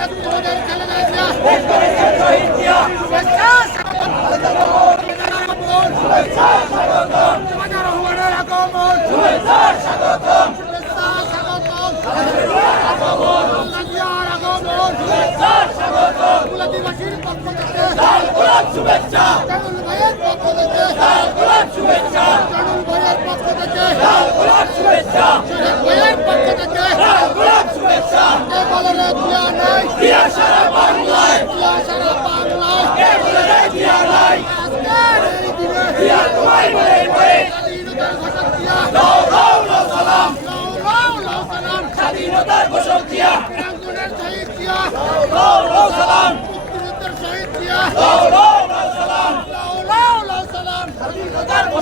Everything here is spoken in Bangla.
Let's go, let's go. শুভেচ্ছা। ভাইয়ের পক্ষ থেকে শুভেচ্ছা। ভাইয়ের পক্ষ থেকে শুভেচ্ছা। ভাইয়ের পক্ষ থেকে শুভেচ্ছা। কে বলে রে দিয়া নাই দিয়া সারা বাংলায়। দিয়া সারা বাংলায়। কে বলে রে দিয়া নাই। আজকের এই দিনে দিয়া তোমায় বলে Cargo.